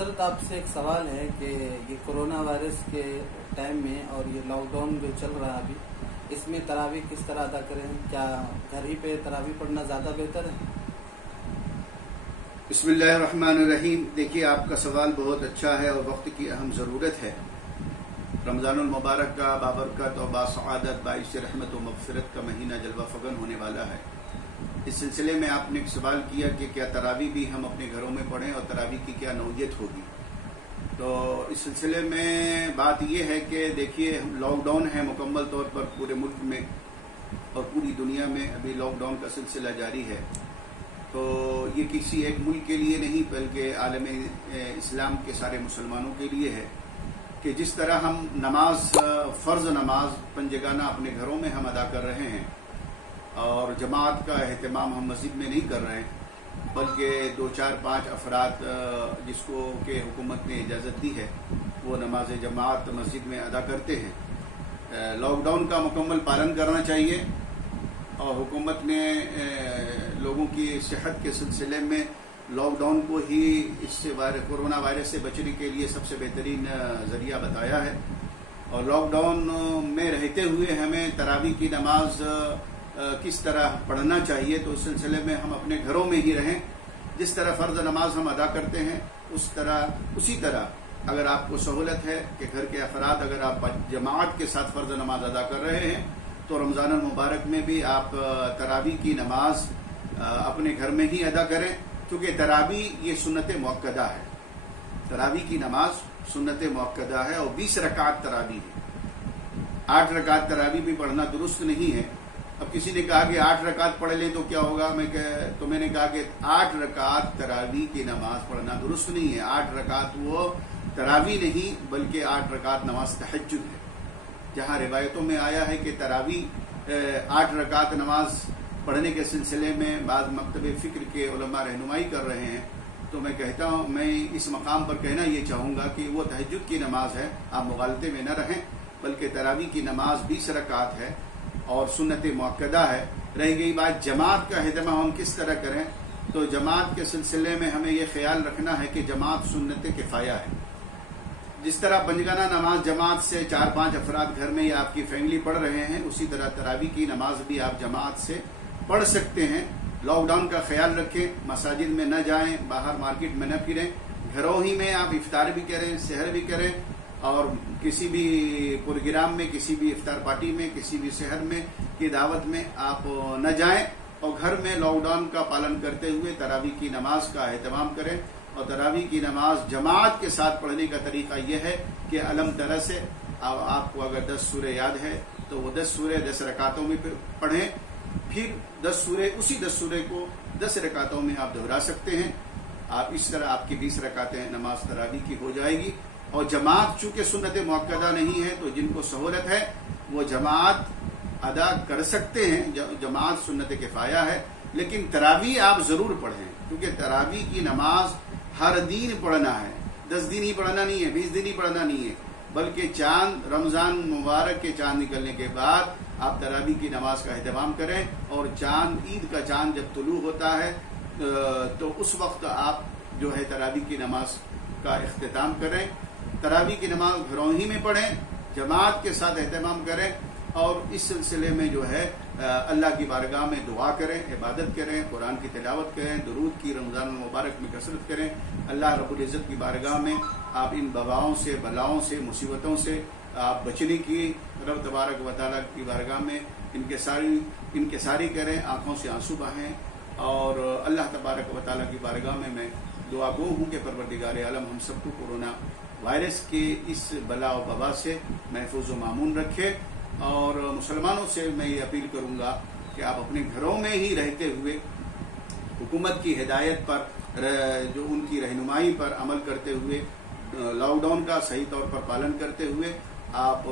حضرت آپ سے ایک سوال ہے کہ یہ کورونا وائرس کے ٹائم میں اور یہ لاک ڈاؤن جو چل رہا ہے ابھی، اس میں تراویح کس طرح ادا کریں؟ کیا گھر ہی پہ تراویح پڑھنا زیادہ بہتر ہے؟ بسم اللہ الرحمن الرحیم۔ دیکھیے، آپ کا سوال بہت اچھا ہے اور وقت کی اہم ضرورت ہے۔ رمضان المبارک کا بابرکت اور باسعادت باعث رحمت و مغفرت کا مہینہ جلوہ فگن ہونے والا ہے۔ اس سلسلے میں آپ نے ایک سوال کیا کہ کیا تراویح بھی ہم اپنے گھروں میں پڑھیں اور تراویح کی کیا نوعیت ہوگی۔ تو اس سلسلے میں بات یہ ہے کہ دیکھیے، لاک ڈاؤن ہے مکمل طور پر پورے ملک میں اور پوری دنیا میں ابھی لاک ڈاؤن کا سلسلہ جاری ہے۔ تو یہ کسی ایک ملک کے لیے نہیں بلکہ عالم اسلام کے سارے مسلمانوں کے لیے ہے کہ جس طرح ہم نماز، فرض نماز پنجگانہ اپنے گھروں میں ہم ادا کر رہے ہیں اور جماعت کا اہتمام ہم مسجد میں نہیں کر رہے ہیں، بلکہ 2 4 5 افراد جس کو کہ حکومت نے اجازت دی ہے وہ نماز جماعت مسجد میں ادا کرتے ہیں۔ لاک ڈاؤن کا مکمل پالن کرنا چاہیے اور حکومت نے لوگوں کی صحت کے سلسلے میں لاک ڈاؤن کو ہی اس سے کورونا وائرس سے بچنے کے لیے سب سے بہترین ذریعہ بتایا ہے۔ اور لاک ڈاؤن میں رہتے ہوئے ہمیں تراویح کی نماز کس طرح پڑھنا چاہیے، تو اس سلسلے میں ہم اپنے گھروں میں ہی رہیں۔ جس طرح فرض نماز ہم ادا کرتے ہیں اسی طرح اگر آپ کو سہولت ہے کہ گھر کے افراد اگر آپ جماعت کے ساتھ فرض نماز ادا کر رہے ہیں تو رمضان المبارک میں بھی آپ تراویح کی نماز اپنے گھر میں ہی ادا کریں، کیونکہ تراویح یہ سنت موقدہ ہے۔ تراویح کی نماز سنت موقدہ ہے اور 20 رکعت تراویح ہے۔ 8 رکعت تراویح بھی پڑھنا درست نہیں ہے۔ اب کسی نے کہا کہ 8 رکعت پڑھ لیں تو کیا ہوگا، تو میں نے کہا کہ 8 رکعت تراویح کی نماز پڑھنا درست نہیں ہے۔ 8 رکعت وہ تراویح نہیں بلکہ 8 رکعت نماز تہجد ہے۔ جہاں روایتوں میں آیا ہے کہ تراویح 8 رکعت نماز پڑھنے کے سلسلے میں بعض مکتب فکر کے علماء رہنمائی کر رہے ہیں، تو میں کہتا ہوں، میں اس مقام پر کہنا یہ چاہوں گا کہ وہ تہجد کی نماز ہے، آپ مغالطے میں نہ رہیں، بلکہ تراویح کی نماز 20 رکعت ہے اور سنت موقدہ ہے۔ رہ گئی بات جماعت کا اہتمام ہم کس طرح کریں، تو جماعت کے سلسلے میں ہمیں یہ خیال رکھنا ہے کہ جماعت سنت کفایہ ہے۔ جس طرح پنجگانہ نماز جماعت سے 4 5 افراد گھر میں یا آپ کی فیملی پڑھ رہے ہیں، اسی طرح تراویح کی نماز بھی آپ جماعت سے پڑھ سکتے ہیں۔ لاک ڈاؤن کا خیال رکھیں، مساجد میں نہ جائیں، باہر مارکیٹ میں نہ پھریں، گھروں ہی میں آپ افطار بھی کریں، سحر بھی کریں، اور کسی بھی پروگرام میں، کسی بھی افطار پارٹی میں، کسی بھی سحر میں کی دعوت میں آپ نہ جائیں، اور گھر میں لاک ڈاؤن کا پالن کرتے ہوئے تراویح کی نماز کا اہتمام کریں۔ اور تراویح کی نماز جماعت کے ساتھ پڑھنے کا طریقہ یہ ہے کہ علم ترہ سے آپ کو اگر 10 سورے یاد ہے تو وہ 10 سورے 10 رکعتوں میں پڑھیں، پھر 10 سورے اسی 10 سورے کو 10 رکعتوں میں آپ دہرا سکتے ہیں۔ آپ اس طرح آپ کی 20 رکعتیں نماز تراویح کی ہو جائے گی۔ اور جماعت چونکہ سنت موقدہ نہیں ہے تو جن کو سہولت ہے وہ جماعت ادا کر سکتے ہیں، جماعت سنت کفایہ ہے، لیکن تراویح آپ ضرور پڑھیں، کیونکہ تراویح کی نماز ہر دن پڑھنا ہے، 10 دن ہی پڑھنا نہیں ہے، 20 دن ہی پڑھنا نہیں ہے، بلکہ چاند رمضان مبارک کے چاند نکلنے کے بعد آپ تراویح کی نماز کا اہتمام کریں، اور چاند عید کا چاند جب طلوع ہوتا ہے تو اس وقت آپ جو ہے تراویح کی نماز کا اختتام کریں۔ تراویح کی نماز گھروں ہی میں پڑھیں، جماعت کے ساتھ اہتمام کریں، اور اس سلسلے میں جو ہے اللہ کی بارگاہ میں دعا کریں، عبادت کریں، قرآن کی تلاوت کریں، درود کی رمضان المبارک میں کثرت کریں۔ اللہ رب العزت کی بارگاہ میں آپ ان وباؤں سے، بلاؤں سے، مصیبتوں سے آپ بچنے کی رب تبارک و تعالیٰ کی بارگاہ میں انکساری کریں، آنکھوں سے آنسو بہائیں، اور اللہ تبارک و تعالیٰ کی بارگاہ میں دعا گو ہوں کہ پروردگار عالم ہم سب کو کورونا وائرس کے اس بلا و وبا سے محفوظ و مامون رکھے۔ اور مسلمانوں سے میں یہ اپیل کروں گا کہ آپ اپنے گھروں میں ہی رہتے ہوئے حکومت کی ہدایت پر، جو ان کی رہنمائی پر عمل کرتے ہوئے، لاک ڈاؤن کا صحیح طور پر پالن کرتے ہوئے آپ،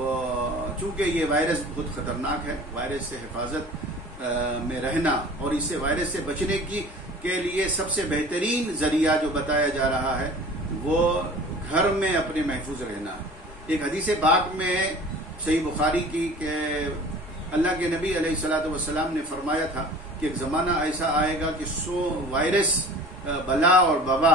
چونکہ یہ وائرس بہت خطرناک ہے، وائرس سے حفاظت میں رہنا اور اس سے وائرس سے بچنے کے لیے سب سے بہترین ذریعہ جو بتایا جا رہا ہے وہ گھر میں اپنے محفوظ رہنا ہے۔ ایک حدیث پاک میں صحیح بخاری کی کہ اللہ کے نبی علیہ الصلوۃ والسلام نے فرمایا تھا کہ ایک زمانہ ایسا آئے گا کہ وائرس، بلا اور وبا